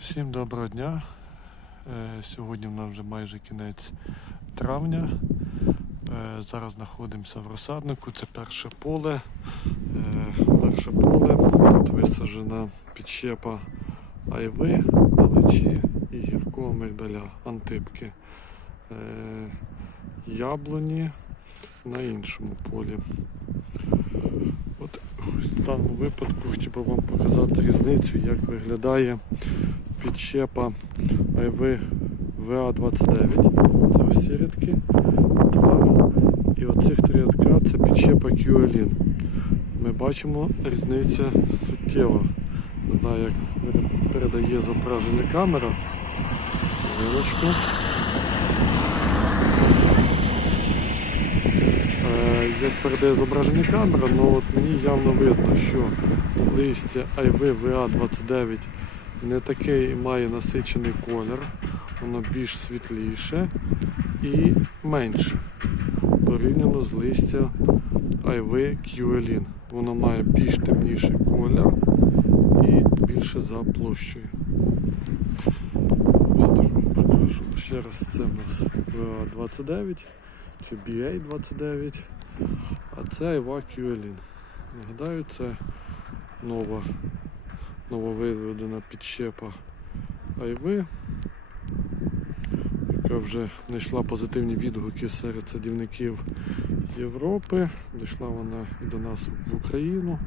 Всім доброго дня. Е, Сьогодні в нас вже майже кінець травня. Е, Зараз знаходимося в розсаднику. Це перше поле. Е, Перше поле. Тут висаджена підщепа айви, алечі і гіркого мигдаля, антипки. Яблуні на іншому полі. От в даному випадку хотів би вам показати різницю, як виглядає підщепа Айви ВА-29. Це ці рядки. Два. І оцих три рядка це підщепа QLIN. Ми бачимо різниця суттєва. Не знаю, як передає зображення камера. Хвилиночку. Е, Як передає зображення камера, ну от мені явно видно, що листя Айви ВА-29 не такий має насичений колір, воно більш світліше і менше порівняно з листя Айви QLIN. Воно має більш темніший колір і більше за площею. Ось так вам покажу. Ще раз це в нас VA29 чи BA29, а це Айва QLIN. Нагадаю, це нова нововиведена підщепа Айви, яка вже знайшла позитивні відгуки серед садівників Європи. Дійшла вона і до нас в Україну,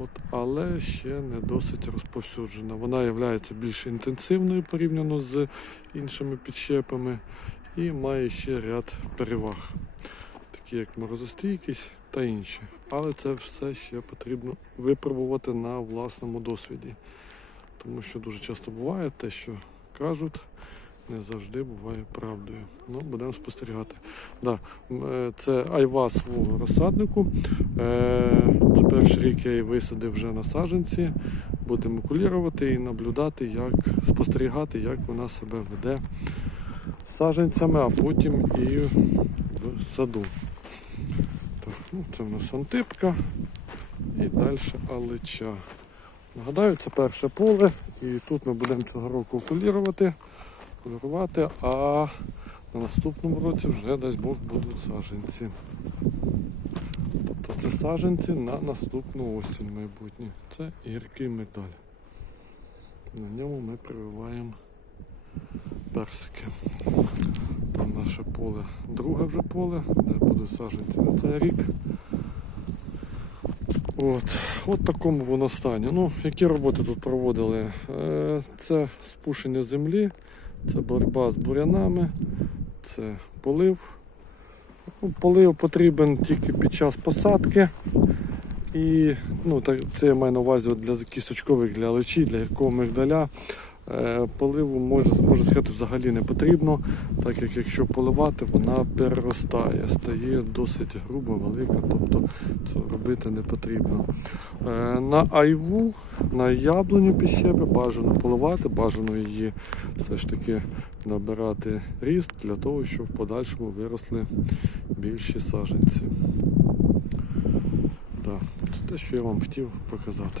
От, але ще не досить розповсюджена. Вона є більш інтенсивною порівняно з іншими підщепами і має ще ряд переваг, такі як морозостійкість та інші. Але це все ще потрібно випробувати на власному досвіді. Тому що дуже часто буває те, що кажуть, не завжди буває правдою. Ну, будемо спостерігати. Да, е, це айва свого розсаднику. Е, Це перший рік я її висадив вже на саджанці. Будемо кулірувати і наблюдати, як спостерігати, як вона себе веде з саджанцями, а потім і в саду. Ну, це в нас антипка і далі алича. Нагадаю, це перше поле, і тут ми будемо цього року кулірувати, кулірувати, а на наступному році вже дасть Бог будуть саджанці. Тобто це саджанці на наступну осінь майбутнє. Це гіркий медаль. На ньому ми прививаємо персики. Там наше поле, друге вже поле, де будуть саджанці на цей рік. От, от такому воно стані. Ну, які роботи тут проводили? Е, Це спушення землі, це боротьба з бурянами, це полив. Ну, полив потрібен тільки під час посадки. І ну, це я маю на увазі для кісточкових, для лечі, для гіркого мигдаля. Е, Поливу може, може сказати взагалі не потрібно, так як якщо поливати, вона переростає, стає досить груба, велика, тобто це робити не потрібно. Е, На айву, на яблуню підщепи бажано поливати, бажано її все ж таки набирати ріст для того, щоб в подальшому виросли більші саженці. Да, це те, що я вам хотів показати.